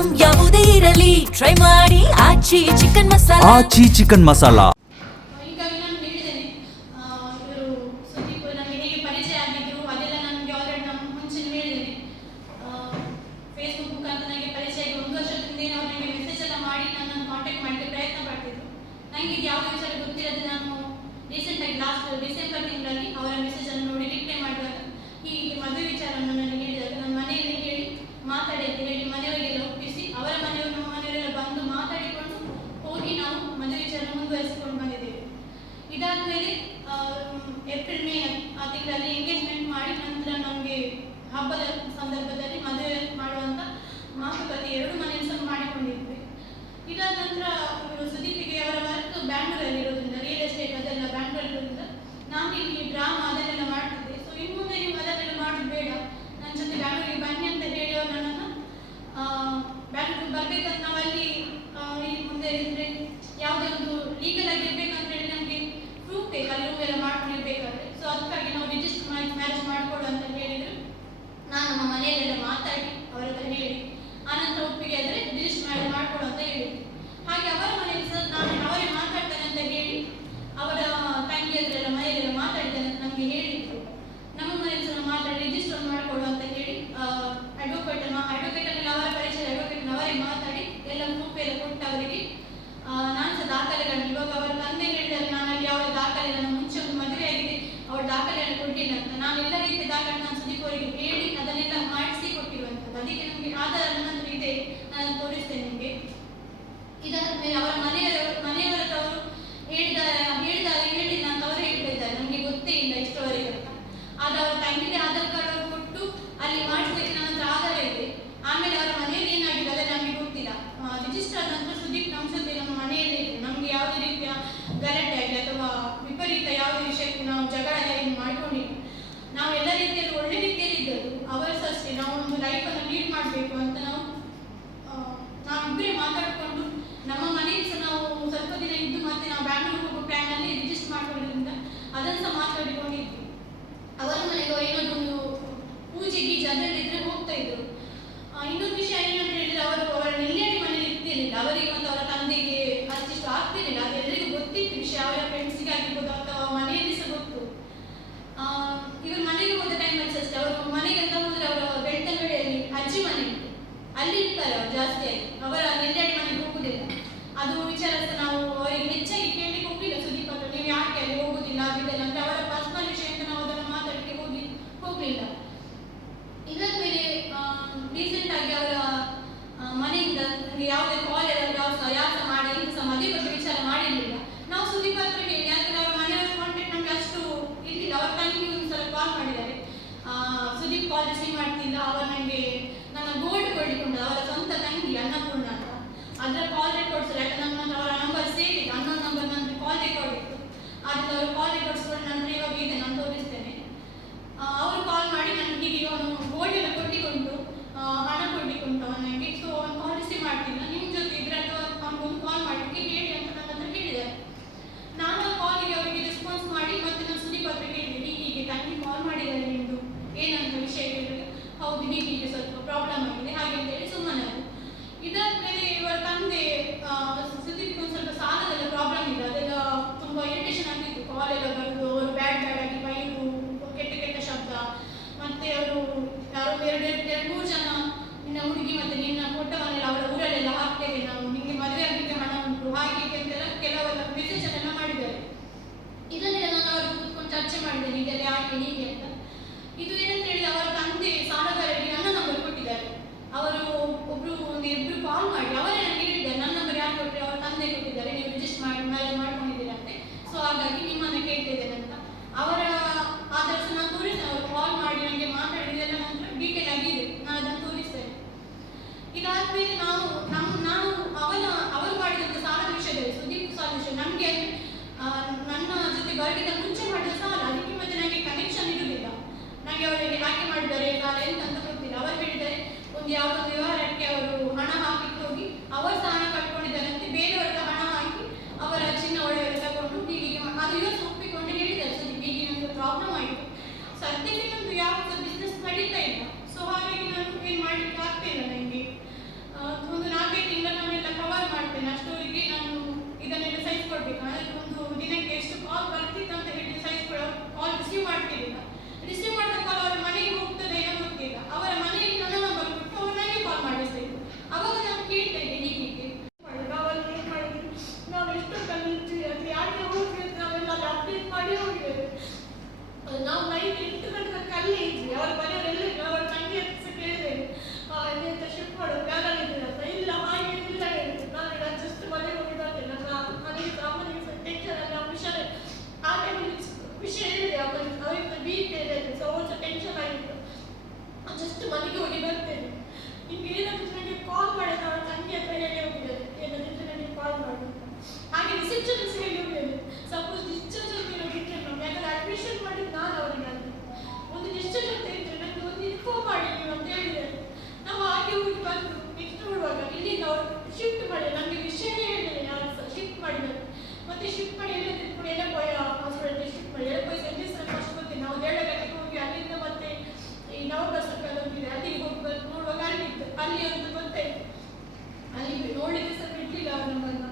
Item ಯಾವುದೇ ಇರಲಿ try ಮಾಡಿ ಆಚಿ ಚಿಕನ್ ಮಸಾಲಾ. ಆಚಿ ಚಿಕನ್ ಮಸಾಲಾ. ಈಗಾಗಿ ನಾನು ಹೇಳಿದ್ದೇನೆ, ಇವರು ಸುದೀಪ್ ನನಗೆ ಹೇಗೆ ಪರಿಚಯ ಆಗಿದ್ರು ಅದೆಲ್ಲ ನನಗೆ ಆಲ್ರೆಡಿ ನಾನು ಮುಂಚೆ ಹೇಳಿದ್ದೇನೆ. ಫೇಸ್ಬುಕ್ ಮುಖಾಂತರ ನನಗೆ ಪರಿಚಯ ಆಗಿ 1 ವರ್ಷದ ಹಿಂದೆ ಅವರು ನನಗೆ ಮೆಸೇಜ್ ಎಲ್ಲ ಮಾಡಿ ನನ್ನನ್ನು ಕಾಂಟ್ಯಾಕ್ಟ್ ಮಾಡಲಿಕ್ಕೆ ಪ್ರಯತ್ನ ಪಡ್ತಿದ್ರು. ನನಗೆ ಇದು ಯಾವುದೇ ವಿಚಾರ ಗೊತ್ತಿರೋದು ನಾನು ರೀಸೆಂಟಾಗಿ ಲಾಸ್ಟ್ ಡಿಸೆಂಬರ್ ತಿಂಗಳಲ್ಲಿ ಅವರ ಮೆಸೇಜನ್ನು ನೋಡಿ ರಿಪ್ಲೈ ಮಾಡಿದಾಗ ಹೀಗೆ ಮದುವೆ ವಿಚಾರವನ್ನು ನನಗೆ ಹೇಳಿದಾಗ ನನ್ನ ಮನೆಯಲ್ಲಿ ಹೇಳಿ ಮಾತಾಡಿ ಅಂತ ಹೇಳಿ ಮನೆಯವರಿಗೆಲ್ಲ ಒಪ್ಪಿಸಿ ಅವರ ಮನೆಯವರು ನಮ್ಮ ಮನೆಯವರೆಲ್ಲ ಬಂದು ಮಾತಾಡಿಕೊಂಡು ಹೋಗಿ ನಾವು ಮದುವೆ ವಿಚಾರ ಮುಂದುವರಿಸಿಕೊಂಡು ಬಂದಿದ್ದೇವೆ. ಇದಾದಮೇಲೆ ಏಪ್ರಿಲ್ ಮೇ ಆ ತಿಂಗಳಲ್ಲಿ ಎಂಗೇಜ್ಮೆಂಟ್ ಮಾಡಿ ನಂತರ ನಮಗೆ ಹಬ್ಬದ ಸಂದರ್ಭದಲ್ಲಿ ಮದುವೆ ಮಾಡುವಂಥ ಮಾತುಕತೆ 2 ಮನೆಯಲ್ಲಿ ಸಹ ಮಾಡಿಕೊಂಡಿದ್ವಿ. ಇದಾದ ನಂತರ ಇವರು ಸುದೀಪಿಗೆ ಅವರ ವರ್ಕ್ ಬ್ಯಾಂಗ್ಳೂರಲ್ಲಿ ಇರೋದ್ರಿಂದ ರಿಯಲ್ ಎಸ್ಟೇಟ್ ಅದೆಲ್ಲ ಬ್ಯಾಂಗ್ಳೂರಲ್ಲಿ ಇರೋದ್ರಿಂದ ನಾನು ಇಲ್ಲಿ ಡ್ರಾಮಾ ಅದನ್ನೆಲ್ಲ ಮಾಡ್ತಿದ್ದೆ. ಸೊ ಇನ್ನು ಮುಂದೆ ನೀವು ಅದನ್ನೆಲ್ಲ ಮಾಡೋದು ಬೇಡ, ನನ್ನ ಜೊತೆ ಬ್ಯಾಂಗ್ಳೂರಿಗೆ ಬನ್ನಿ ಅಂತ ಹೇಳಿ ಅವರು ನನ್ನನ್ನು ಬ್ಯಾಂಗ್ಳೂರಿಗೆ ಬರಬೇಕಂತ ನಾವು ಅಲ್ಲಿ ಮುಂದೆ ಇದ್ರೆ ಯಾವುದೇ ಒಂದು ಲೀಗಲ್ ಆಗಿ ಇರಬೇಕಂತ ಹೇಳಿ ನಮಗೆ ಪ್ರೂಫ್ ಬೇಕು, ಅಲ್ಲಿ ರೂಮ್ ಎಲ್ಲ ಮಾಡ್ಕೊಂಡಿರ್ಬೇಕಾದ್ರೆ. ಸೊ ಅದಕ್ಕಾಗಿ ನಾವು ರಿಜಿಸ್ಟರ್ ಮ್ಯಾರೇಜ್ ಮಾಡಿಕೊಡು ಅಂತ ಹೇಳಿದ್ರು. ನಾನು ನಮ್ಮ ಮನೆಯಲ್ಲೆಲ್ಲ ಮಾತಾಡಿ ಅವರ ಹತ್ರ ಹೇಳಿ ಆನಂತರ ಒಪ್ಪಿಗೆ ಆದರೆ ರಿಜಿಸ್ಟರ್ ಮ್ಯಾರೇಜ್ ಮಾಡಿಕೊಡು ಅಂತ ಹೇಳಿದ್ರು. ಹಾಗೆ ಅವರ ಮನೆಯಲ್ಲಿ ಸಹ ನಾನು ಅವರೇ ಮಾತಾಡ್ತೇನೆ ಅಂತ ಹೇಳಿ ಅವರ ತಂಗಿ ಹತ್ರ ಮನೆಯಲ್ಲೆಲ್ಲ ಮಾತಾಡಿದ್ದೇನೆ ಅಂತ ನಮಗೆ ಹೇಳಿದ್ರು. ನಮ್ಮ ಮನೆಯಲ್ಲಿ ಸಹ ಮಾತಾಡಿ ರಿಜಿಸ್ಟರ್ ಮಾಡಿಕೊಡು ಅಂತ ಹೇಳಿ ಅಡ್ವೊಕೇಟನ್ನೆಲ್ಲ ಅವರ ಪರಿಚಯ ಅಡ್ವೊಕೇಟ್ನ ಅವರೇ ಮಾತಾಡಿ ಎಲ್ಲ ಪ್ರೂಫ್ ಎಲ್ಲ ಕೊಟ್ಟು ಅವರಿಗೆ ನಾನು ಸಹ ದಾಖಲೆಗಳನ್ನು ಇವಾಗ ಅವರ ತಂದೆ ಹೇಳಿದರೆ ನಾನಲ್ಲಿ ಅವರ ದಾಖಲೆ ನನ್ನ ಮುಂಚೆ ಒಂದು ಮದುವೆ ಆಗಿದೆ ಅವರ ದಾಖಲೆಯನ್ನು ಕೊಟ್ಟಿಲ್ಲ ಅಂತ ನಾನು ಎಲ್ಲ ರೀತಿಯ ದಾಖಲೆ ನಾನು ಸುದೀಪ್ ಅವರಿಗೆ ಹೇಳಿ ಅದನ್ನೆಲ್ಲ ಮಾಡಿಸಿ ಕೊಟ್ಟಿರುವಂಥದ್ದು. ಅದಕ್ಕೆ ನಮಗೆ ಆಧಾರ ನನ್ನ ಹತ್ರ ಇದೆ, ನಾನು ತೋರಿಸ್ತೇನೆ ನಿಮಗೆ. ಇದಾದ ಮೇಲೆ ಅವರ ಮನೆಯವರ ಅವರು ಹೇಳಿಲ್ಲ ಅಂತ ಅವರು ಹೇಳ್ತಾ ಇದ್ದಾರೆ, ನಮಗೆ ಗೊತ್ತೇ ಇಲ್ಲ ಇಷ್ಟವರೆಗೆ ಅಂತ. ಆದ ಅವರ ತಂಗಿಗೆ ಆಧಾರ್ ಕಾರ್ಡ್ ಅವರು ಕೊಟ್ಟು ಅಲ್ಲಿ ಮಾಡಿಸ್ಲಿಕ್ಕೆ ನನ್ನ ಹತ್ರ ಆಧಾರ ಇದೆ. ಆಮೇಲೆ ಅವರ ಮನೆಯಲ್ಲಿ ಏನಾಗಿದೆ ಅದೇ ನಮಗೆ ಗೊತ್ತಿಲ್ಲ. ರಿಜಿಸ್ಟರ್ ಆದ ನಂತರ ಸುದೀಪ್ ನಮ್ಮ ಜೊತೆ ನಮ್ಮ ಮನೆಯಲ್ಲೇ ಇತ್ತು. ನಮಗೆ ಯಾವುದೇ ರೀತಿಯ ಗಲಾಟೆ ಆಗಲಿ ಅಥವಾ ವಿಪರೀತ ಯಾವುದೇ ವಿಷಯಕ್ಕೂ ನಾವು ಜಗಳ ಏನು ಮಾಡಿಕೊಂಡಿಲ್ಲ. ನಾವು ಎಲ್ಲ ರೀತಿಯಲ್ಲಿ ಒಳ್ಳೆ ರೀತಿಯಲ್ಲಿ ಇದ್ದದ್ದು. ಅವರು ಸಹ ಅಷ್ಟೇ ನಾವು ಒಂದು ಲೈಫನ್ನು ಲೀಡ್ ಮಾಡಬೇಕು ಅಂತ ನಾವಿಬ್ಬರೇ ಮಾತಾಡಿಕೊಂಡು ನಮ್ಮ ಮನೆಯಲ್ಲಿ ಸಹ ನಾವು ಸ್ವಲ್ಪ ದಿನ ಇದ್ದು ಮತ್ತೆ ನಾವು ಬ್ಯಾಂಗ್ಳೂರಿಗೆ ಹೋಗೋ ಪ್ಲ್ಯಾನಲ್ಲಿ ರಿಜಿಸ್ಟರ್ ಮಾಡ್ಕೊಳ್ಳೋದ್ರಿಂದ ಅದನ್ನು ಸಹ ಮಾತಾಡಿಕೊಂಡಿದ್ವಿ. ಅವರ ಮನೆಗೆ ಏನಾದರೂ ಒಂದು ಪೂಜೆ ಗೀಜೆ ಅದರಲ್ಲಿದ್ದರೆ ಹೋಗ್ತಾ ಇದ್ರು. ಇನ್ನೊಂದು ವಿಷಯ ಏನಂತ ಹೇಳಿದರೆ ಅವರ ನೆಲ್ಯಾಡಿ ಮನೇಲಿ ಇರ್ತಿರ್ಲಿಲ್ಲ, ಅವರಿಗೆ ಮತ್ತು ಅವರ ತಂದೆಗೆ ಅಷ್ಟಿಷ್ಟು ಆಗ್ತಿರ್ಲಿಲ್ಲ. ಅದು ಎಲ್ಲರಿಗೂ ಗೊತ್ತಿತ್ತು ವಿಷಯ, ಅವರ ಫ್ರೆಂಡ್ಸಿಗೆ ಆಗಿರ್ಬೋದು ಅಥವಾ ಮನೆಯಲ್ಲಿ ಸಹ ಗೊತ್ತು. ಇವರು ಮನೆಗೆ ಹೋದ ಟೈಮಲ್ಲಿ ಅಷ್ಟೇ ಅವರು ಮನೆಗೆ ಅಂತ ಹೋದರೆ ಅವರ ಬೆಳ್ತಂಗಡಿಯಲ್ಲಿ ಅಜ್ಜಿ ಮನೆ ಇತ್ತು, ಅಲ್ಲಿ ಇರ್ತಾರೆ ಅವರು ಜಾಸ್ತಿಯಾಗಿ. ಅವರ ನೆಲ್ಯಾಡಿ ಮನೆಗೆ ಹೋಗುದಿಲ್ಲ. ಅದು ವಿಚಾರ ಸಹ ನಾವು ಅವರಿಗೆ ಹೆಚ್ಚಾಗಿ ಕೇಳಲಿಕ್ಕೆ ಹೋಗಲಿಲ್ಲ ಸುದೀಪ್ ಹತ್ರ, ನೀವು ಯಾಕೆ ಅಲ್ಲಿ ಹೋಗುದಿಲ್ಲ ಆಗಿದೆಲ್ಲ ಅಂತ ಅವರ ಪರ್ಸನಲ್ ವಿಷಯ ಅಂತ ನಾವು ಅದನ್ನು ಮಾತಾಡಲಿಕ್ಕೆ ಹೋಗಲಿಲ್ಲ. ಇದಾದ್ಮೇಲೆ ರೀಸೆಂಟ್ ಆಗಿ ಅವರ ಮನೆಯಿಂದ ನನಗೆ ಯಾವುದೇ ಕಾಲ್ ಯಾವ ಸಹ ಮಾಡಿ ಇಂಥ ಸಹ ಮದುವೆ ಬಗ್ಗೆ ವಿಚಾರ ಮಾಡಿರಲಿಲ್ಲ. ನಾವು ಸುದೀಪ್ ಹತ್ರ ಹೇಳಿ ಯಾಕಂದ್ರೆ ಅವರ ಮನೆಯವರ ಕಾಂಟ್ಯಾಕ್ಟ್ ನಮಗೆ ಅಷ್ಟು ಇರಲಿಲ್ಲ. ಅವರ ತಂಗಿ ಒಂದ್ಸಲ ಕಾಲ್ ಮಾಡಿದ್ದಾರೆ, ಸುದೀಪ್ ಕಾಲ್ ರಿಸೀವ್ ಮಾಡ್ತಿಲ್ಲ. ಅವರು ನನಗೆ ನನ್ನ ಗೋಲ್ಡ್ ಕೊಡ್ಲಿಕ್ಕೆ ಅವರ ಸ್ವಂತ ತಂಗಿ ಅನ್ನಪೂರ್ಣ ಅಂತ ಅದರ ಕಾಲ್ ರೆಕಾರ್ಡ್ಸ್ ಯಾಕಂದ್ರೆ ನನ್ನ ಅವರ ನಂಬರ್ ಸೇವ್ ಇದೆ, ಅನ್ನೊಂದು ನಂಬರ್ ನನ್ನ ಕಾಲ್ ರೆಕಾರ್ಡ್ ಇತ್ತು. ಅದಕ್ಕೆ ಅವರು ಕಾಲ್ ರೆಕಾರ್ಡ್ಸ್ ಕೊಟ್ಟು ನಂತರ ಇವಾಗ ಇದೆ, ನಾನು ತೋರಿಸ್ತೇನೆ. ಅವರು ಕಾಲ್ ಮಾಡಿ ನನಗೆ ಹೀಗೆ ಅವನು ಗೋಲ್ಡ್ ಎಲ್ಲ ಕೊಟ್ಟಿಕೊಂಡು ಹಣ ಕೊಡ್ಲಿಕ್ಕೆ ಉಂಟು ಅವನಿಗೆ. ಸೊ ಅವನು ಕಾಲ್ ರಿಸೀವ್ ಮಾಡ್ತಿಲ್ಲ, ನಿಮ್ಮ ಜೊತೆ ಇದ್ರೆ ಅಥವಾ ಅವನಿಗೊಂದು ಕಾಲ್ ಮಾಡಲಿಕ್ಕೆ ಹೇಳಿ ಅಂತ ನನ್ನ ಹತ್ರ ಹೇಳಿದ್ದಾರೆ. ನಾನು ಆ ಕಾಲಿಗೆ ಅವರಿಗೆ ರೆಸ್ಪಾನ್ಸ್ ಮಾಡಿ ಮತ್ತೆ ನಾನು ಸುದೀಪ್ ಹತ್ರ ಕೇಳಿದೆ, ಹೀಗೆ ತಂಗಿ ಕಾಲ್ ಮಾಡಿದ್ದಾರೆ ನಿಮ್ಮದು ಏನಂತ ವಿಷಯ ಹೇಳಿದ್ರೆ, ಹೌದು ಹೀಗೆ ಸ್ವಲ್ಪ ಪ್ರಾಬ್ಲಮ್ ಆಗಿದೆ ಹಾಗೆ ಅಂತ ಹೇಳಿ ಸುಮ್ಮನೆ ಅದು. ಇದಾದ್ಮೇಲೆ ಇವರ ತಂದೆ ಸುದೀಪ್ ಒಂದು ಸ್ವಲ್ಪ ಸಾಲದೆಲ್ಲ ಪ್ರಾಬ್ಲಮ್ ಇದೆ, ಅದೆಲ್ಲ ತುಂಬ ಇರಿಟೇಷನ್ ಆಗ್ತಿತ್ತು. ಕಾಲ್ ಎಲ್ಲ ಬರೋದು, ಅವರು ಬ್ಯಾಡ್ ಆಗಿ ಬೈದು ಕೆಟ್ಟ ಶಬ್ದ. ಮತ್ತೆ ಅವರು ಯಾರೋ 2-3 ಜನ ನಿನ್ನ ಹುಡುಗಿ ಮತ್ತೆ ನಿನ್ನ ಫೋಟೋವನ್ನೆಲ್ಲ ಅವರ ಊರಲ್ಲೆಲ್ಲ ಹಾಕ್ತೇವೆ ನಾವು, ನಿಮಗೆ ಮದುವೆ ಆಗಲಿಕ್ಕೆ ಹಣ ಉಂಟು ಹಾಗೆ ಅಂತೆಲ್ಲ ಕೆಲವೆಲ್ಲ ಮೆಸೇಜ್ ಎಲ್ಲ ಮಾಡಿದ್ದಾರೆ. ಇದನ್ನೆಲ್ಲ ನಾನು ಅವರು ಕೂತ್ಕೊಂಡು ಚರ್ಚೆ ಮಾಡಿದ್ದೇನೆ, ಇದೆಲ್ಲ ಯಾಕೆ ಹೀಗೆ ಅಂತ. ಇದು ಏನಂತ ಹೇಳಿದ್ರೆ ಅವರ ತಂದೆ ಸಾಲಗಾರರಿಗೆ ನನ್ನ ನಂಬರ್ ಕೊಟ್ಟಿದ್ದಾರೆ. ಅವರು ಇಬ್ಬರು ಕಾಲ್ ಮಾಡಿ ಅವರೇ ನನಗೆ ಹೇಳಿದ್ದಾರೆ, ನನ್ನ ನಂಬರ್ ಯಾರು ಕೊಟ್ಟರೆ ಅವರ ತಂದೆ ಕೊಟ್ಟಿದ್ದಾರೆ, ನೀವು ರಿಜಿಸ್ಟರ್ ಮ್ಯಾರೇಜ್ ಮಾಡ್ಕೊಂಡಿದ್ದೀರಂತೆ, ಸೊ ಹಾಗಾಗಿ ನಿಮ್ಮನ್ನು ಕೇಳ್ತಾ ಇದ್ದೇನೆ ಅಂತ. ಅವರ ಆದರ್ಶ ನಾನು ತೋರಿಸ್ತೇನೆ, ಅವರು ಕಾಲ್ ಮಾಡಿ ನನಗೆ ಮಾತಾಡಿದ್ದೆಲ್ಲ ನಂತರ ಡೀಟೇಲ್ ಆಗಿದೆ, ನಾನು ಅದನ್ನು ತೋರಿಸ್ತೇನೆ. ಇದಾದ್ಮೇಲೆ ಅವರು ಮಾಡಿದಂಥ ಸಾಲದ ವಿಷಯದಲ್ಲಿ ಸುದೀಪ್ ಸಾಲ ವಿಷಯ ನಮಗೆ ನನ್ನ ಜೊತೆ ಬರಗಿಂತ ಮುಂಚೆ ಮಾಡಿದ ಸಾಲ, ಅದಕ್ಕೆ ಮತ್ತೆ ನನಗೆ ಕನೆಕ್ಷನ್ ಇರುವುದಿಲ್ಲ. ನನಗೆ ಅವರಿಗೆ ಯಾಕೆ ಮಾಡಿದ್ದಾರೆ ಸಾಲ ಎಂತ ಗೊತ್ತಿಲ್ಲ. ಅವರು ಹೇಳಿದ್ದಾರೆ ಒಂದು ಯಾವುದೋ ವ್ಯವಹಾರಕ್ಕೆ ಅವರು ಹಣ ಹಾಕಲಿಕ್ಕೆ ಹೋಗಿ ಅವರು ಸಹ ಹಣ ಕಟ್ಕೊಂಡಿದ್ದಾರಂತೆ, ಬೇರೆಯವರ ಹಣ ಹಾಕಿ ಅವರ ಚಿನ್ನ ಒಡವೆಲ್ಲ ತಗೊಂಡು ಹೀಗೆ ಅದು ಇವತ್ತು ಒಪ್ಪಿಕೊಂಡು ಹೇಳಿದ್ದಾರೆ ಸುದೀಪ್ ಹೀಗೆ ನಮಗೆ ಪ್ರಾಬ್ಲಮ್ ಆಯಿತು, ಸದ್ಯಕ್ಕೆ ನಮ್ಮದು ಯಾವ ಬಿಸ್ನೆಸ್ ನಡೀತಾ ಇಲ್ಲ. ಸೊ ಹಾಗಾಗಿ ನಾನು ಏನು ಮಾಡಲಿಕ್ಕೆ ಆಗ್ತಾ ಇಲ್ಲ ನನಗೆ. ಮತ್ತೆ ಶಿಫ್ಟ್ ಮಾಡಿ ಎಲ್ಲ ತಿಳ್ಕೊಂಡು ಎಲ್ಲ ಪೋಯ್ ಹಾಸ್ಪಿಟಲ್ ಶಿಫ್ಟ್ ಮಾಡಿ ಎಲ್ಲ ಪೋಯ್ ಸಂಜೆ ಸ್ವಲ್ಪ ಅಷ್ಟು ಗೊತ್ತಿಲ್ಲ ನಾವು 2 ಗಂಟೆಗೆ ಹೋಗಿ ಅಲ್ಲಿಂದ ಮತ್ತೆ ಈ ನವಂಬರ್ ಸರ್ಕಲ್ ಅಂತಿದೆ ಅಲ್ಲಿಗೆ ಹೋಗ್ಬೇಕು ನೋಡುವಾಗ ಅಲ್ಲಿತ್ತು ಅಲ್ಲಿ ಅಂತ ಗೊತ್ತಾಯ್ತು ಅಲ್ಲಿ ನೋಡ್ಲಿಕ್ಕೆ ಸ್ವಲ್ಪ ಬಿಡ್ಲಿಲ್ಲ ಅವ್ರು ನಮ್ಮನ್ನ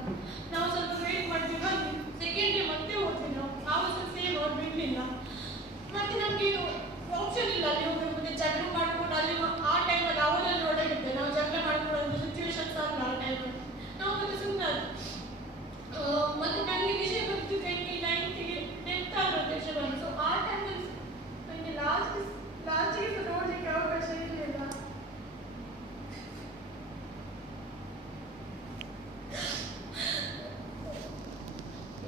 ನಾವು ಸ್ವಲ್ಪ ವೇಟ್ ಮಾಡ್ತೀವಿ ಬಂದು ಸೆಕೆಂಡ್ ಡೇ ಮತ್ತೆ ಹೋಗ್ತೀವಿ ನಾವು ಆವಾಗ ಸೇಮ್ ಅವ್ರು ಬಿಡ್ಲಿಲ್ಲ ಮತ್ತೆ ನಮ್ಗೆ ಆಪ್ಷನ್ ಇಲ್ಲ ಅಲ್ಲಿ ಹೋಗಿ ಮುಂದೆ ಜಗಳ ಮಾಡ್ಕೊಂಡು ಅಲ್ಲಿ ಆ ಟೈಮಲ್ಲಿ ಅವರಲ್ಲಿ ಒಳಗಿದ್ದೆ ನಾವು ಜಗಳ ಮಾಡ್ಕೊಳ್ಳೋ ಸಿಚುವೇಶನ್ಸ್ ಆಗಲ್ಲ ಆ ಟೈಮಲ್ಲಿ ನಾವು ಮತ್ತೆ ಸುಮ್ಮನೆ ಮತ್ತೆ ನನಗೆ ವಿಷಯ ಬಂತು 2019 10th ಆಗುತ್ತೆ ವಿಷಯ ಬಂತು ಸೊ ಆ ಟೈಮಲ್ಲಿ ನನಗೆ ಲಾಸ್ಟಿಗೆ ನೋಡ್ಲಿಕ್ಕೆ ಅವಕಾಶ ಇರಲಿಲ್ಲ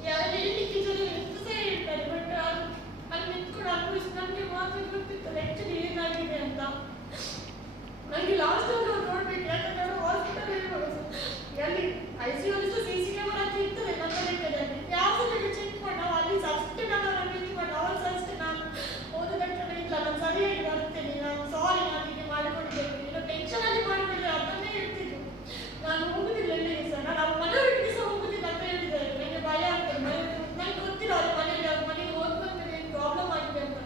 ಯಾರು ಹೇಳಿಕ್ಕೆ ಜನ ಎಷ್ಟು ಸಹ ಹೇಳ್ತಾರೆ ಬಟ್ ಅಲ್ಲಿ ನಿಂತ್ಕೊಂಡು ಅನುಭವಿಸಿ ನನಗೆ ಮಾತ್ರ ಗೊತ್ತಿತ್ತಲ್ಲ ಆ್ಯಕ್ಚುಲಿ ಏನಾಗಿದೆ ಅಂತ ನನಗೆ ಲಾಸ್ಟ್ ಅವ್ರು ನೋಡ್ಬೇಕು ಯಾಕಂದ್ರೆ ಅವರು ಹಾಸ್ಪಿಟಲ್ ಅಲ್ಲಿ ICU ಅಲ್ಲಿ CC ಕ್ಯಾಮರಾ ಅಂತ ಇರ್ತದೆ ನನ್ನ ಲೆಕ್ಕದಲ್ಲಿ ಯಾವ ಸಲ ಚೆಕ್ ಮಾಡಿ ನಾವು ಅಲ್ಲಿ ಅಷ್ಟೇ ನಾನು ರೀಚ್ ಮಾಡಿ ಅವತ್ತು ಅಷ್ಟೇ ನಾನು ಒಂದು ಗಂಟೆ ಇಲ್ಲ ನಾನು ಸರಿಯಾಗಿ ಬರ್ತೇನೆ ನಾನು ಸಾರಿ ನಾನು ಹೀಗೆ ಮಾಡಿಕೊಂಡಿದ್ದೇನೆ ಏನೋ ಟೆನ್ಷನಲ್ಲಿ ಮಾಡಿಕೊಂಡ್ರೆ ಅದನ್ನೇ ಹೇಳ್ತಿದ್ರು ನಾನು ಹೋಗುದಿಲ್ಲ ಎಲ್ಲಿಗೆ ಸರ್ ನಾನು ಮನೆ ಒಟ್ಟಿಗೆ ಸಹ ಹೋಗುದಿಲ್ಲ ಅಂತ ಹೇಳಿದ್ದಾರೆ ನನಗೆ ಭಯ ಆಗ್ತದೆ ನನಗೆ ಗೊತ್ತಿಲ್ಲ ಅವ್ರ ಮನೆಯಲ್ಲಿ ಅವ್ರ ಮನೆಗೆ ಹೋಗಿ ಬಂದರೆ ಏನು ಪ್ರಾಬ್ಲಮ್ ಆಗಿದೆ ಅಂತ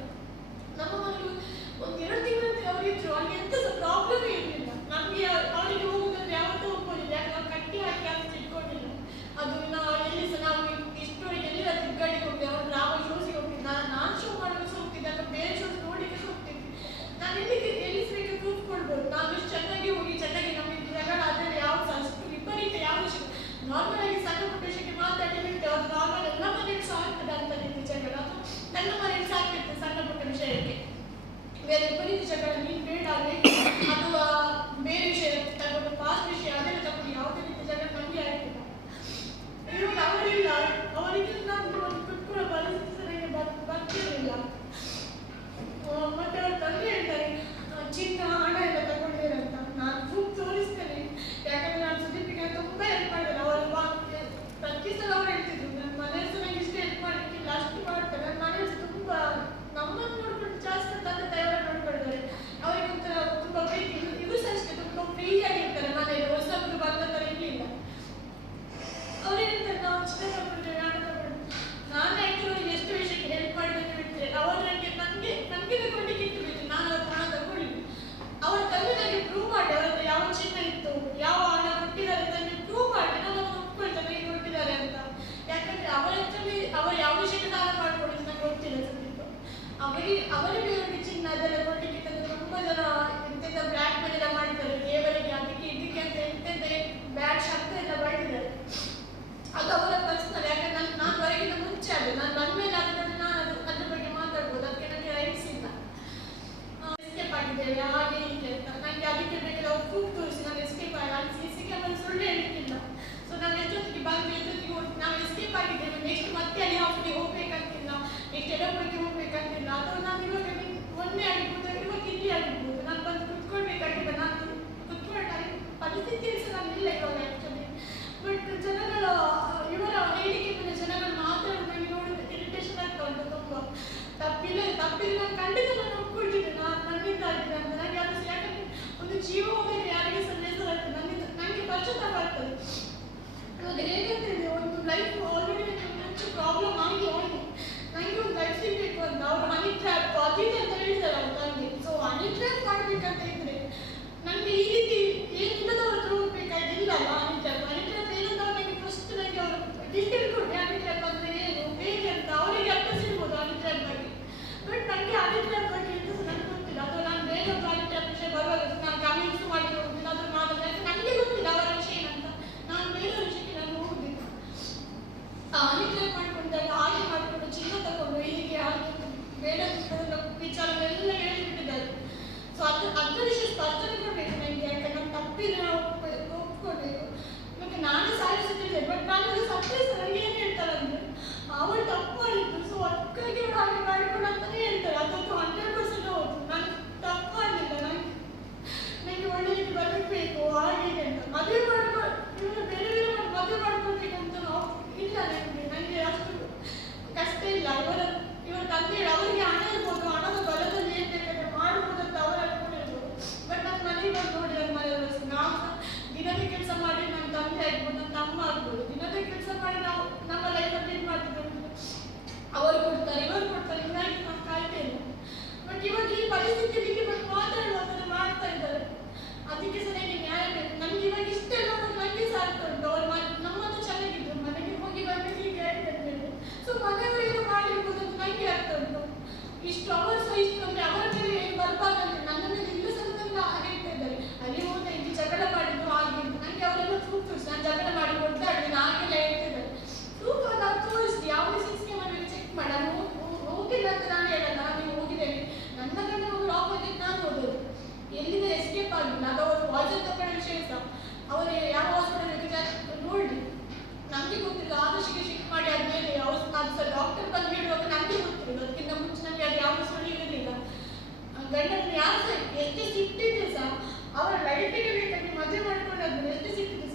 ನಮ್ಮ ಮನೆಗೆ ಒಂದು 2 ತಿಂಗಳಂತೆ ಅವ್ರು ಇದ್ರು ಅಲ್ಲಿ ಎಂತ ಸಹ ಪ್ರಾಬ್ಲಮ್ ಇರಲಿಲ್ಲ ನಮಗೆ ಅವರಿಗೆ ಹೋಗುದಂದ್ರೆ ಯಾವತ್ತೂ ಹೋಗ್ಬೋದಿಲ್ಲ ಯಾಕೆ ನಾವು ಕಟ್ಟಿ ಹಾಕಿ ಅಂತ ಇಟ್ಕೊಂಡಿಲ್ಲ ಅದು ನಾವು ಎಲ್ಲಿ ಸಹ ನಾವು ಇಷ್ಟೊಳಗೆ ಎಲ್ಲ ತಿರ್ಗಾಡಿ ಹೋಗ್ತೀವಿ ಅವ್ರು ನಾವು ಶೋಸಿಗೆ ಹೋಗ್ತೀವಿ ನಾನು ಶೋ ಮಾಡೋದು ಸಹ ಹೋಗ್ತಿದ್ದೆ ಅಥವಾ ಬೇರೆ ಶೋಸ್ ನೋಡಲಿಕ್ಕೆ ಸಹ ಹೋಗ್ತಿದ್ವಿ ನಾನು ಎಲ್ಲಿ ಸರಿಗೆ ಪ್ರೂಫ್ ಕೊಡ್ಬೋದು ನಾವು ಎಷ್ಟು ಚೆನ್ನಾಗಿ ಹೋಗಿ ಚೆನ್ನಾಗಿ ನಮಗೆ ಜಗಳ ಅದರಲ್ಲಿ ಯಾವ ಸಹ ಅಷ್ಟು ವಿಪರೀತ ಯಾವ ವಿಷಯ ನಾರ್ಮಲ್ ಆಗಿ ಸಣ್ಣ ಪುಟ್ಟ ವಿಷಯಕ್ಕೆ ಮಾತಾಡಿಬಿಟ್ಟು ಅದು ನಾರ್ಮಲ್ ಎಲ್ಲ ಮನೆಯಲ್ಲಿ ಸಹ ಆಗ್ತದೆ ಅಂತ ಜಗಳ ಅಥವಾ ನನ್ನ ಮನೆಯಲ್ಲಿ ಸಹ ಆಗ್ತಿರ್ತದೆ ಸಣ್ಣ ಪುಟ್ಟ ವಿಷಯಕ್ಕೆ ಬೇರೆ ವಿಪರೀತ ಜಗಳ ನೀನು ಬೇಡ ಅದು ಬೇರೆ ವಿಷಯ ತಗೊಂಡು ಪಾಸ್ಟ್ ವಿಷಯ ಅದೆಲ್ಲ ತಗೊಂಡು ಯಾವುದೇ ರೀತಿ ಜಗಳ ನನಗೆ ಆಗ್ತಿಲ್ಲ ಇವಾಗ ಅವರಿಲ್ಲ ಅವರಿಗೆ ನಾನು ಕುತ್ಕೊಳ್ಳೋ ಪರಿಸ್ಥಿತಿ ನನಗೆ ಬರ್ತಿರಲಿಲ್ಲ ಮತ್ತೆ ಅವ್ರ ತಂದೆ ಹೇಳ್ತಾರೆ ಚಿನ್ನ ಹಣ ಎಲ್ಲ ತಗೊಂಡಿರಂತ ನಾನು ಪ್ರೂಫ್ ತೋರಿಸ್ತೇನೆ ಯಾಕಂದ್ರೆ ನಾನು ಸುದೀಪಿಗೆ ತುಂಬ ಹೆಲ್ಪ್ ಮಾಡಿದೆ ಅವರು ಪ್ರತಿ ಸಲ ಅವ್ರು ಹೇಳ್ತಿದ್ರು ನನ್ನ ಮನೆಯಲ್ಲಿ ಸಹ ನನಗೆ ಇಷ್ಟು ಹೆಲ್ಪ್ ಮಾಡಲಿಕ್ಕಿಲ್ಲ ಅಷ್ಟು ಮಾಡ್ತಾರೆ ನನ್ನ ಮನೆಯಲ್ಲಿ ತುಂಬ ನಮ್ಮನ್ನು ನೋಡ್ಕೊಂಡು ಜಾಸ್ತಿ ತಂದೆ ತಾಯಿಯವರು ನೋಡ್ಕೊಳ್ತಾರೆ ಅವರಿಗೆ ಒಂಥರ ತುಂಬ ಪ್ರೀತಿ ಇದು ಸಹ ಅಷ್ಟೇ ತುಂಬ ಫ್ರೀಯಾಗಿರ್ತಾರೆ ಮನೆಯಲ್ಲಿ ಹೊಸಬ್ರು ಬಂದ ಥರ ಇರಲಿಲ್ಲ ಅವ್ರೇನಿರ್ತಾರೆ ನಾವು ಚಿನ್ನ ತಗೊಂಡ್ರೆ ಹಣ ತಗೊಂಡು ನಾನೇ ಆ್ಯಕ್ಚುಲಿ ಎಷ್ಟು ವಿಷಯಕ್ಕೆ ಹೆಲ್ಪ್ ಮಾಡಿದೆ ಅಂತ ಹೇಳ್ತಾರೆ ಅವರು ನನಗೆ ತಗೊಂಡಿಗೆ ಇಟ್ಟು ಬಿಟ್ಟು ನಾನು ಅವ್ರ ಹಣ ತಗೊಳ್ಳಿ ಅವ್ರ ತಂದೆ ನನಗೆ ಪ್ರೂವ್ ಮಾಡಿ ಅವ್ರ ಹತ್ರ ಯಾವ ಚಿನ್ನ ಇತ್ತು ಯಾವ ಹಣ ಕೊಟ್ಟಿದ್ದಾರೆ ನನಗೆ ಪ್ರೂವ್ ಮಾಡಿ ನಾನು ಒಪ್ಕೊಳ್ತೇನೆ ನನಗೆ ಕೊಟ್ಟಿದ್ದಾರೆ ಅಂತ ಯಾಕಂದ್ರೆ ಅವರ ಆ್ಯಕ್ಚುಲಿ ಅವರು ಯಾವ ವಿಷಯಕ್ಕೆ ದಾನ ಮಾಡ್ಕೊಳ್ಳೋದು ನನಗೆ ಗೊತ್ತಿಲ್ಲ ಸದ್ಯಕ್ಕೆ ಅವರಿಗೆ ಚಿನ್ನ ಅದೆಲ್ಲ ಕೊಡ್ಲಿಕ್ಕೆ ತುಂಬ ಜನ ಎಂತೆಂಥ ಬ್ಲ್ಯಾಕ್ ಮೇಲ್ ಎಲ್ಲ ಮಾಡಿದ್ದಾರೆ ದೇವರಿಗೆ ಅದಕ್ಕೆ ಇದಕ್ಕೆ ಅಂತ ಎಂತೆಂಥ ಬ್ಯಾಡ್ ಶಬ್ದ ಎಲ್ಲ ಬರೆದಿದ್ದಾರೆ ಅದು ಅವರ ಪರ್ಸನಲ್ ಯಾಕಂದ್ರೆ ನಾನು ಹೊರಗಿಂದ ಮುಂಚೆ ಅದು ನಾನು ನನ್ನ ಮೇಲೆ ಆದ್ರೆ ನಾನು ಅದ್ರ ಬಗ್ಗೆ ಮಾತಾಡ್ಬೋದು ಅದಕ್ಕೆ ನನಗೆ ರೈಟ್ಸ್ ಇಲ್ಲ ಎಸ್ಕೇಪ್ ಆಗಿದ್ದೇವೆ ಹಾಗೆ ಹೀಗೆ ಅಂತ ನನಗೆ ಅದಕ್ಕೆ ಬೇಕಾದ್ರೆ ಅವ್ರು ಪ್ರೂಫ್ ತೋರಿಸಿ ನಾನು ಎಸ್ಕೇಪ್ ಆಗಿ ಅಲ್ಲಿ CC ಕ್ಯಾಮರಾ ಸುಳ್ಳು ಹೇಳಲಿಕ್ಕಿಲ್ಲ ಸೊ ನಾವು ಎಷ್ಟೊತ್ತಿಗೆ ಬಂದು ಎಷ್ಟೊತ್ತಿಗೆ ನಾವು ಎಸ್ಕೇಪ್ ಆಗಿದ್ದೇವೆ ನೆಕ್ಸ್ಟ್ ಮತ್ತೆ ಅಲ್ಲಿ ಹಾಸ್ಪಿಟಲ್ಗೆ ಹೋಗ್ಬೇಕಂತಿಲ್ಲ ನೆಕ್ಸ್ಟ್ ಎಡಪುರಕ್ಕೆ ಹೋಗ್ಬೇಕಂತಿಲ್ಲ ಅಥವಾ ನಾನು ಇವಾಗ ಮೊನ್ನೆ ಆಗಿರ್ಬೋದು ಇವಾಗ ಇಲ್ಲಿ ಆಗಿರ್ಬೋದು ನಾನು ಬಂದು ಕುತ್ಕೊಳ್ಬೇಕು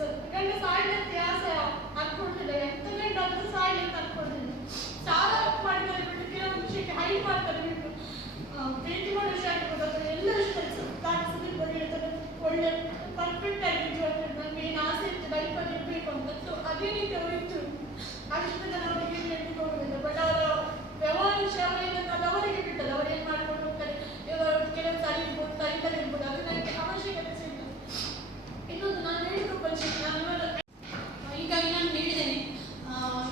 ಸರ್. ಗಂಡ ಸಾಯ್ಲಿಕ್ಕೆ ಆಸೆ ಅನ್ಕೊಂಡಿಲ್ಲ, ಎಂತ ಗಂಡ ಆದ್ರೂ ಸಾಯ್ಲಿಕ್ಕೆ ಅನ್ಕೊಂಡಿಲ್ಲ. ಸಾಲ ಮಾಡ್ತಾರೆ ಬಿಟ್ಟು ಕೆಲವೊಂದು ವಿಷಯಕ್ಕೆ ಹೈಟ್ ಮಾಡ್ತಾರೆ ಬಿಟ್ಟು ಪ್ರೀತಿ ಮಾಡೋ ವಿಷಯ ಆಗ್ಬೋದು, ಅದು ಎಲ್ಲ ಇಷ್ಟ ತಾನು ಸುದೀಪ್ ಬಗ್ಗೆ ಹೇಳ್ತಾರೆ ಒಳ್ಳೆ ಪರ್ಫೆಕ್ಟ್ ಆಗಿದ್ದು ನನಗೆ ಏನು ಆಸೆ ಇತ್ತು ಲೈಫಲ್ಲಿ ಇರಬೇಕು ಅಂತ. ಸೊ ಅದೇ ರೀತಿ ಅವರು ಇತ್ತು. ಅಷ್ಟು ಜನ ಅವರಿಗೆ ಏನು ಹೇಳ್ಲಿಕ್ಕೆ ಹೋಗೋದಿಲ್ಲ. ಬಟ್ ಅವರ ವ್ಯವಹಾರ ವಿಷಯ ಅದು ಅವರಿಗೆ ಬಿಟ್ಟಲ್ಲ, ಅವ್ರು ಏನು ಮಾಡ್ಕೊಂಡು ಹೋಗ್ತಾರೆ. ಕೆಲವು ಸರಿ ಇರ್ಬೋದು, ಸರಿತಲ್ಲ ಇರ್ಬೋದು, ಅದು ನನಗೆ ಅವಶ್ಯಕತೆ ಸಿಗ್ತದೆ. ಇನ್ನೊಂದು ನಾನು ಹೇಳಿದ್ದು ಹೀಗಾಗಿ ನಾನು ಹೇಳಿದ್ದೇನೆ,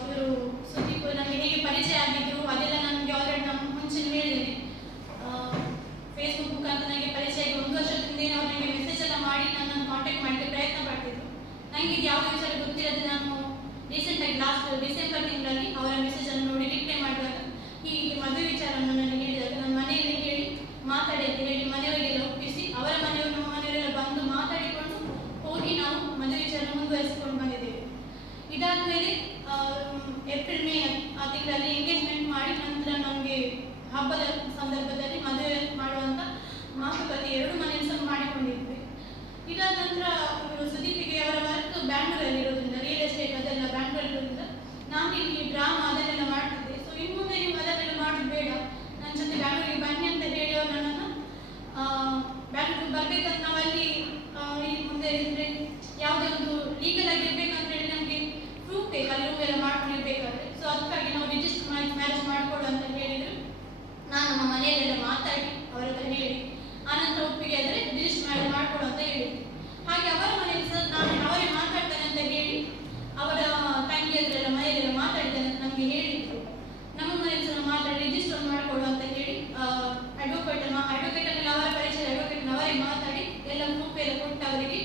ಇವರು ಸುದೀಪ್ ನನಗೆ ಹೇಗೆ ಪರಿಚಯ ಆಗಿದ್ರು ಅದೆಲ್ಲ ನನಗೆ ಆಲ್ರೆಡಿ ನಾನು ಮುಂಚೆ ಹೇಳಿದ್ದೇನೆ. ಫೇಸ್ಬುಕ್ ಮುಖಾಂತರ ನನಗೆ ಪರಿಚಯ ಆಗಿ 1 ವರ್ಷದ ಹಿಂದೆ ಅವ್ರು ನನಗೆ ಮೆಸೇಜ್ ಎಲ್ಲ ಮಾಡಿ ನನ್ನನ್ನು ಕಾಂಟ್ಯಾಕ್ಟ್ ಮಾಡಲಿಕ್ಕೆ ಪ್ರಯತ್ನ ಪಡ್ತಿದ್ರು. ನನಗೆ ಯಾವುದೇ ವಿಚಾರ ಗೊತ್ತಿರೋದು ನಾನು ರೀಸೆಂಟಾಗಿ ಲಾಸ್ಟ್ ಡಿಸೆಂಬರ್ ತಿಂಗಳಲ್ಲಿ ಅವರ ಮೆಸೇಜನ್ನು ನೋಡಿ ರಿಪ್ಲೈ ಮಾಡಿದಾಗ ಹೀಗೆ ಮದುವೆ ವಿಚಾರವನ್ನು ನನಗೆ ಹೇಳಿದಾಗ ನನ್ನ ಮನೆಯಲ್ಲಿ ಹೇಳಿ ಮಾತಾಡಿ ಅಂತ ಹೇಳಿ ಮನೆಯವರಿಗೆಲ್ಲ ಒಪ್ಪಿಸಿ ಅವರ ಮನೆಯವರು ನಮ್ಮ ಮನೆಯವರೆಲ್ಲ ಬಂದು ಮಾತಾಡಿಕೊಂಡು ಹೋಗಿ ನಾವು ಮದುವೆ ವಿಚಾರ ಮುಂದುವರಿಸಿಕೊಂಡು ಬಂದಿದ್ದೇವೆ. ಇದಾದ ಮೇಲೆ ಏಪ್ರಿಲ್ ಮೇ ಆ ತಿಂಗಳಲ್ಲಿ ಎಂಗೇಜ್ಮೆಂಟ್ ಮಾಡಿ ನಂತರ ನಮಗೆ ಹಬ್ಬದ ಸಂದರ್ಭದಲ್ಲಿ ಮದುವೆ ಮಾಡುವಂಥ ಮಾತುಕತೆ 2 ಮನೆಯಲ್ಲಿ ಸಹ ಮಾಡಿಕೊಂಡಿದ್ವಿ. ಇದಾದ ನಂತರ ಸುದೀಪಿಗೆ ಅವರ ವರ್ಕ್ ಬ್ಯಾಂಗ್ಳೂರಲ್ಲಿ ಇರೋದ್ರಿಂದ ರಿಯಲ್ ಎಸ್ಟೇಟ್ ಅದೆಲ್ಲ ಬ್ಯಾಂಗ್ಳೂರಲ್ಲಿ ಇರೋದ್ರಿಂದ ನಾನು ಇಲ್ಲಿ ಡ್ರಾಮಾ ಅದನ್ನೆಲ್ಲ ಮಾಡ್ತಿದ್ದೆ. ಸೊ ಇನ್ನು ಮುಂದೆ ನೀವು ಅದನ್ನೆಲ್ಲ ಮಾಡೋದು ಬೇಡ, ನನ್ನ ಜೊತೆ ಬ್ಯಾಂಗ್ಳೂರಿಗೆ ಬನ್ನಿ ಅಂತ ಹೇಳಿ ಅವರು ನನ್ನನ್ನು ಬ್ಯಾಂಗ್ಳೂರಿಗೆ ಬರಬೇಕಂತ ನಾವು ಅಲ್ಲಿ ಮುಂದೆ ಅಂದರೆ ಯಾವುದೇ ಒಂದು ಲೀಗಲ್ ಆಗಿ ಇರಬೇಕಂತ ಹೇಳಿ ನಮಗೆ ಪ್ರೂಫ್ ಬೇಕು, ಅಲ್ಲಿ ರೂಮ್ ಎಲ್ಲ ಮಾಡ್ಕೊಂಡಿರ್ಬೇಕಾದ್ರೆ. ಸೊ ಅದಕ್ಕಾಗಿ ನಾವು ರಿಜಿಸ್ಟರ್ ಮ್ಯಾರೇಜ್ ಮಾಡಿಕೊಡು ಅಂತ ಹೇಳಿದರು. ನಾನು ನಮ್ಮ ಮನೆಯಲ್ಲೆಲ್ಲ ಮಾತಾಡಿ ಅವರ ಹತ್ರ ಹೇಳಿ ಆನಂತರ ಒಪ್ಪಿಗೆ ಆದರೆ ರಿಜಿಸ್ಟರ್ ಮ್ಯಾರೇಜ್ ಮಾಡಿಕೊಡು ಅಂತ ಹೇಳಿದ್ವಿ. ಹಾಗೆ ಅವರ ಮನೆಯಲ್ಲಿ ಸಹ ನಾನು ಅವರೇ ಮಾತಾಡ್ತೇನೆ ಅಂತ ಹೇಳಿ ಅವರ ತಂಗಿಯದ್ರೆಲ್ಲ ಮನೆಯಲ್ಲೆಲ್ಲ ಮಾತಾಡ್ತೇನೆ ಅಂತ ನಮಗೆ ಹೇಳಿದ್ರು. ನಮ್ಮ ಮನೆಯಲ್ಲಿ ಸಹ ಮಾತಾಡಿ ರಿಜಿಸ್ಟರ್ ಮಾಡಿಕೊಡು ಅಂತ ಹೇಳಿ ಅಡ್ವೊಕೇಟನ್ನೆಲ್ಲ ಅವರ ಪರಿಚಯ ಅಡ್ವೊಕೇಟ್ನ ಅವರೇ ಮಾತಾಡಿ ಎಲ್ಲ ಪ್ರೂಫ್ ಎಲ್ಲ ಕೊಟ್ಟು ಅವರಿಗೆ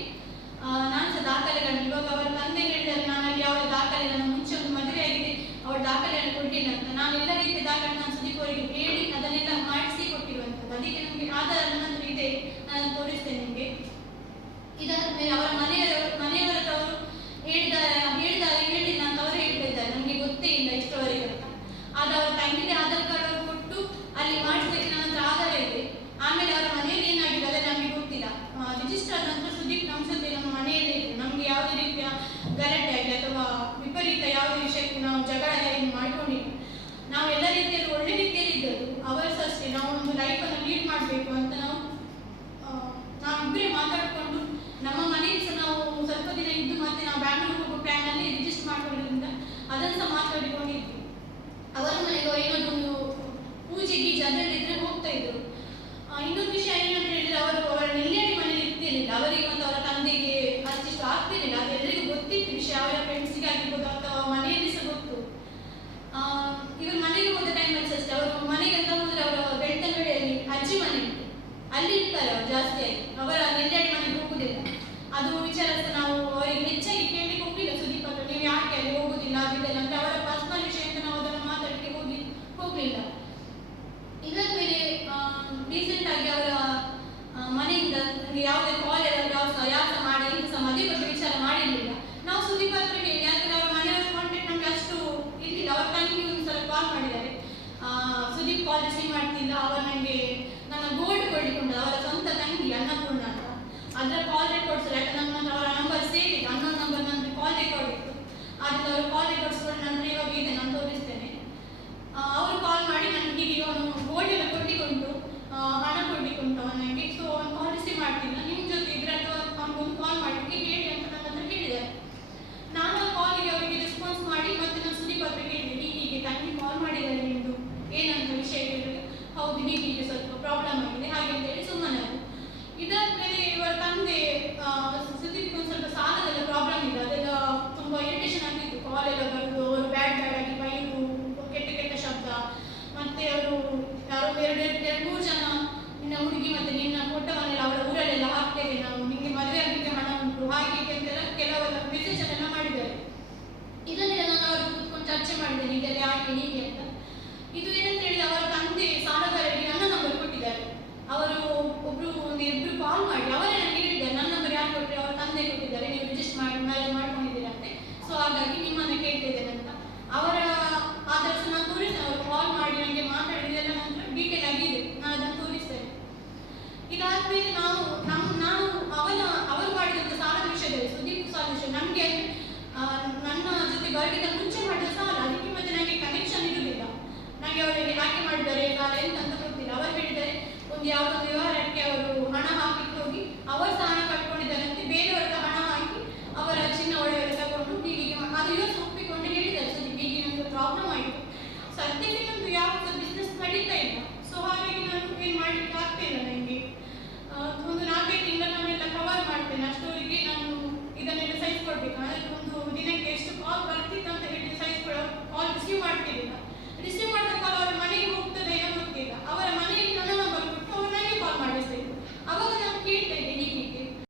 ನಾನು ಸಹ ದಾಖಲೆಗಳನ್ನು ಇವಾಗ ಅವರ ತಂದೆ ಹೇಳಿದರೆ ನಾನು ಅಲ್ಲಿ ಅವರ ದಾಖಲೆ ನನ್ನ ಮುಂಚೆ ಒಂದು ಮದುವೆ ಆಗಿದೆ ಅವರ ದಾಖಲೆಯನ್ನು ಕೊಟ್ಟಿಲ್ಲ ಅಂತ ನಾನು ಎಲ್ಲ ರೀತಿಯ ದಾಖಲೆ ನಾನು ಸುದೀಪ್ ಅವರಿಗೆ ಹೇಳಿ ಅದನ್ನೆಲ್ಲ ಮಾಡಿಸಿ ಕೊಟ್ಟಿರುವಂಥದ್ದು. ಅದಕ್ಕೆ ನಮಗೆ ಆಧಾರ ನನ್ನ ಹತ್ರ ಇದೆ, ನಾನು ತೋರಿಸ್ತೇನೆ ನಿಮಗೆ. ಇದಾದ ಮೇಲೆ ಅವರ ಮನೆಯವರ ಅವರು ಹೇಳಿದ್ದಾರೆ ಹೇಳಿಲ್ಲ ಅಂತ ಅವರು ಹೇಳ್ತಾ ಇದ್ದಾರೆ, ನಮಗೆ ಗೊತ್ತೇ ಇಲ್ಲ ಇಷ್ಟವರೆಗೆ ಅಂತ. ಆದರೆ ಅವರ ತಂಗಿಗೆ ಆಧಾರ್ ಕಾರ್ಡ್ ಅವರು ಕೊಟ್ಟು ಅಲ್ಲಿ ಮಾಡಿಸ್ಲಿಕ್ಕೆ ನನ್ನ ಹತ್ರ ಆಧಾರ ಇದೆ. ಆಮೇಲೆ ಅವರ ಮನೆಯಲ್ಲಿ ಏನಾಗಿದೆ ಅದೇ ನಮಗೆ ಗೊತ್ತಿಲ್ಲ. ರಿಜಿಸ್ಟರ್ ಆದ ನಂತರ ಸುದೀಪ್ ನಮ್ಮ ಜೊತೆ ನಮ್ಮ ಮನೆಯಲ್ಲೇ ಇದೆ. ನಮಗೆ ಯಾವುದೇ ರೀತಿಯ ಗಲಾಟೆ ಆಗಲಿ ಅಥವಾ ವಿಪರೀತ ಯಾವುದೇ ವಿಷಯಕ್ಕೂ ನಾವು ಜಗಳ ಏನು ಮಾಡಿಕೊಂಡಿಲ್ಲ. ನಾವು ಎಲ್ಲ ರೀತಿಯಲ್ಲಿ ಒಳ್ಳೆ ರೀತಿಯಲ್ಲಿ ಇದ್ದದ್ದು. ಅವರು ಸಹ ಅಷ್ಟೇ ನಾವು ಒಂದು ಲೈಫನ್ನು ಲೀಡ್ ಮಾಡಬೇಕು ಅಂತ ನಾವಿಬ್ಬರೇ ಮಾತಾಡಿಕೊಂಡು ನಮ್ಮ ಮನೆಯಲ್ಲಿ ಸಹ ನಾವು ಸ್ವಲ್ಪ ದಿನ ಇದ್ದು ಮತ್ತೆ ನಾವು ಬ್ಯಾಂಗ್ಳೂರಿಗೆ ಹೋಗೋ ಪ್ಲ್ಯಾನಲ್ಲಿ ರಿಜಿಸ್ಟರ್ ಮಾಡ್ಕೊಂಡಿದ್ದರಿಂದ ಅದನ್ನು ಸಹ ಮಾತಾಡಿಕೊಂಡಿದ್ವಿ. ಅವರ ಮನೆಗೆ ಏನಾದರೂ ಒಂದು ಪೂಜೆ ಗೀಜೆ ಅದರಲ್ಲಿದ್ದರೆ ಹೋಗ್ತಾ ಇದ್ರು. ಇನ್ನೊಂದು ವಿಷಯ ಏನಂತ ಹೇಳಿದರೆ ಅವರ ನೆಲ್ಯಾಡಿ ಮನೇಲಿ ಇರ್ತಿರಲಿಲ್ಲ. ಅವರಿಗೆ ಮತ್ತು ಅವರ ತಂದೆಗೆ ಅಷ್ಟಿಷ್ಟು ಆಗ್ತಿರಲಿಲ್ಲ. ಅದು ಎಲ್ಲರಿಗೂ ಗೊತ್ತಿತ್ತು ವಿಷಯ, ಅವರ ಫ್ರೆಂಡ್ಸಿಗೆ ಆಗಿರ್ಬೋದು ಅಥವಾ ಮನೆಯಲ್ಲಿ ಸಹ ಗೊತ್ತು. ಇವರು ಮನೆಗೆ ಹೋದ ಟೈಮಲ್ಲಿ ಅಷ್ಟೇ ಅವರು ಮನೆಗೆ ಅಂತ ಹೋದರೆ ಅವರ ಬೆಳ್ತಂಗಡಿಯಲ್ಲಿ ಅಜ್ಜಿ ಮನೆ ಉಂಟು, ಅಲ್ಲಿ ಇರ್ತಾರೆ ಅವರು ಜಾಸ್ತಿಯಾಗಿ. ಅವರ ನೆಲ್ಯಾಡಿ ಮನೆಗೆ ಹೋಗುದಿಲ್ಲ. ಅದು ವಿಚಾರ ಸಹ ನಾವು ಅವರಿಗೆ ಹೆಚ್ಚಾಗಿ ಕೇಳಲಿಕ್ಕೆ ಹೋಗಲಿಲ್ಲ ಸುದೀಪ್ ಹತ್ರ, ನೀವು ಯಾಕೆ ಅಲ್ಲಿ ಹೋಗುದಿಲ್ಲ ಅದಿದೆಲ್ಲ ಅಂದರೆ ಅವರ ಪರ್ಸನಲ್ ವಿಷಯ ಅಂತ ನಾವು ಅದನ್ನು ಮಾತಾಡಲಿಕ್ಕೆ ಹೋಗಲಿಲ್ಲ. ಇದಾದ ಮೇಲೆ ರೀಸೆಂಟ್ ಆಗಿ ಅವರ ಮನೆಯಿಂದ ನನಗೆ ಯಾವುದೇ ಕಾಲ್ ಎಲ್ಲ ಯಾವ ಸಹ ಮಾಡಿ ಇಂಥ ಸಹ ಮದುವೆ ಬಗ್ಗೆ ವಿಚಾರ ಮಾಡಿರಲಿಲ್ಲ. ನಾವು ಸುದೀಪ್ ಹತ್ರ ಹೇಳಿ ಯಾಕಂದರೆ ಅವರ ಮನೆಯವರ ಕಾಂಟ್ಯಾಕ್ಟ್ ನಮಗೆ ಅಷ್ಟು ಇರಲಿಲ್ಲ. ಅವರ ತಂಗಿಗೆ ಒಂದು ಸಲ ಕಾಲ್ ಮಾಡಿದ್ದಾರೆ, ಸುದೀಪ್ ಕಾಲ್ ರಿಸೀವ್ ಮಾಡ್ತಿಲ್ಲ. ಅವರು ನನಗೆ ನನ್ನ ಗೋಲ್ಡ್ ಕೊಡ್ಲಿಕ್ಕೆ ಅವರ ಸ್ವಂತ ತಂಗಿ ಅನ್ನಪೂರ್ಣ ಅಂತ ಅದರ ಕಾಲ್ ರೆಕಾರ್ಡ್ಸ್ ಇಲ್ಲ, ಯಾಕಂದ್ರೆ ನನ್ನ ಅವರ ನಂಬರ್ ಸೇವ್ ಇದೆ, ಅನ್ನೊಂದು ನಂಬರ್ ನನ್ನ ಕಾಲ್ ರೆಕಾರ್ಡ್ ಇತ್ತು. ಆದರೆ ಅವರು ಕಾಲ್ ರೆಕಾರ್ಡ್ಸ್ ಕೂಡ ನನ್ನ ಇವಾಗ ಇದೆ, ನಾನು ತೋರಿಸ್ತೇನೆ. ಅವರು ಕಾಲ್ ಮಾಡಿ ನನಗೆ ಹೀಗೆ ಅವನು ಗೋಲ್ಡ್ ಎಲ್ಲ ಕೊಟ್ಟಿಕೊಂಡು ಹಣ ಕೊಡ್ಲಿಕ್ಕೆ ಉಂಟು ಅವನಿಗೆ. ಸೊ ಅವನು ಕಾಲ್ ರಿಸೀವ್ ಮಾಡ್ತಿಲ್ಲ, ನಿಮ್ಮ ಜೊತೆ ಇದ್ರೆ ಅಥವಾ ಅವನಿಗೊಂದು ಕಾಲ್ ಮಾಡಲಿಕ್ಕೆ ಹೇಳಿ ಅಂತ ನನ್ನ ಹತ್ರ ಹೇಳಿದ್ದಾರೆ. ನಾನು ಆ ಕಾಲಿಗೆ ಅವರಿಗೆ ರೆಸ್ಪಾನ್ಸ್ ಮಾಡಿ ಮತ್ತೆ ನಾನು ಸುದೀಪ್ ಹತ್ರ ಕೇಳಿದೆ, ಹೀಗೆ ತಂಗಿ ಕಾಲ್ ಮಾಡಿದ್ದಾರೆ ನಿಮ್ಮದು ಏನಂತ ವಿಷಯ ಕೇಳಿದ್ರೆ ಹೌದು ಹೀಗೆ ಸ್ವಲ್ಪ ಪ್ರಾಬ್ಲಮ್ ಆಗಿದೆ ಹಾಗೆ ಅಂತ ಹೇಳಿ ಸುಮ್ಮನೆ ಅದು. ಇದಾದ ಮೇಲೆ ಇವರ ತಂದೆ ಸುದೀಪ್ಗೆ ಒಂದು ಸ್ವಲ್ಪ ಸಾಲದೆಲ್ಲ ಪ್ರಾಬ್ಲಮ್ ಇದೆ, ಅದೆಲ್ಲ ತುಂಬ ಇರಿಟೇಷನ್ ಆಗ್ತಿತ್ತು. ಕಾಲ್ ಎಲ್ಲ ಬರೋದು, ಅವರು ಬ್ಯಾಡ್ ಆಗಿ ಬೈದು ಕೆಟ್ಟ ಶಬ್ದ. ಮತ್ತು ಅವರು ಯಾರೋ 2-3 ಜನ ನಿನ್ನ ಹುಡುಗಿ ಮತ್ತು ನಿನ್ನ ಫೋಟೋವನ್ನೆಲ್ಲ ಅವರ ಊರಲ್ಲೆಲ್ಲ ಹಾಕ್ತೇವೆ ನಾವು, ನಿಮಗೆ ಮದುವೆ ಆಗಲಿಕ್ಕೆ ಹಣ ಉಂಟು ಹಾಗೆ ಅಂತೆಲ್ಲ ಕೆಲವೆಲ್ಲ ಮೆಸೇಜನ್ನೆಲ್ಲ ಮಾಡಿದ್ದಾರೆ. ಇದನ್ನೆಲ್ಲ ನಾನು ಅವರು ಕೂತ್ಕೊಂಡು ಚರ್ಚೆ ಮಾಡಿದ್ದೇನೆ, ಇದೆಲ್ಲ ಯಾಕೆ ಹೀಗೆ ಅಂತ. ಇದು ಏನಂತ ಹೇಳಿದ್ರೆ ಅವರ ತಂದೆ ಸಾಲಗಾರರಿಗೆ ನನ್ನ ನಂಬರ್ ಕೊಟ್ಟಿದ್ದಾರೆ. ಅವರು ಇಬ್ಬರು ಕಾಲ್ ಮಾಡಿ ಅವರೇ ನನಗೆ ಹೇಳಿದ್ದಾರೆ, ನನ್ನ ನಂಬರ್ ಯಾರು ಕೊಟ್ಟರೆ ಅವರ ತಂದೆ ಕೊಟ್ಟಿದ್ದಾರೆ, ನೀವು ರಿಜಿಸ್ಟರ್ ಮ್ಯಾರೇಜ್ ಮಾಡ್ಕೊಂಡಿದ್ದೀರಂತೆ, ಸೊ ಹಾಗಾಗಿ ನಿಮ್ಮನ್ನು ಕೇಳ್ತಿದ್ದೇನೆ ಅಂತ. ಅವರ ಆಧಾರ ಸಹ ನಾನು ತೋರಿಸ್ತೇನೆ. ಅವರು ಕಾಲ್ ಮಾಡಿ ನನಗೆ ಮಾತಾಡಿದೆಲ್ಲ ನಂತರ ಡೀಟೇಲ್ ಆಗಿದೆ, ನಾನು ಅದನ್ನು ತೋರಿಸ್ತೇನೆ. ಇದಾದ್ಮೇಲೆ ನಾವು ಅವರು ಮಾಡಿದಂಥ ಸಾಲದ ವಿಷಯದಲ್ಲಿ ಸುದೀಪ್ ಸಾಲ ವಿಷಯ ಯಾವುದೋ ವ್ಯವಹಾರಕ್ಕೆ ಅವರು ಹಣ ಹಾಕಲಿಕ್ಕೆ ಹೋಗಿ ಅವರು ಸಹ ಹಣ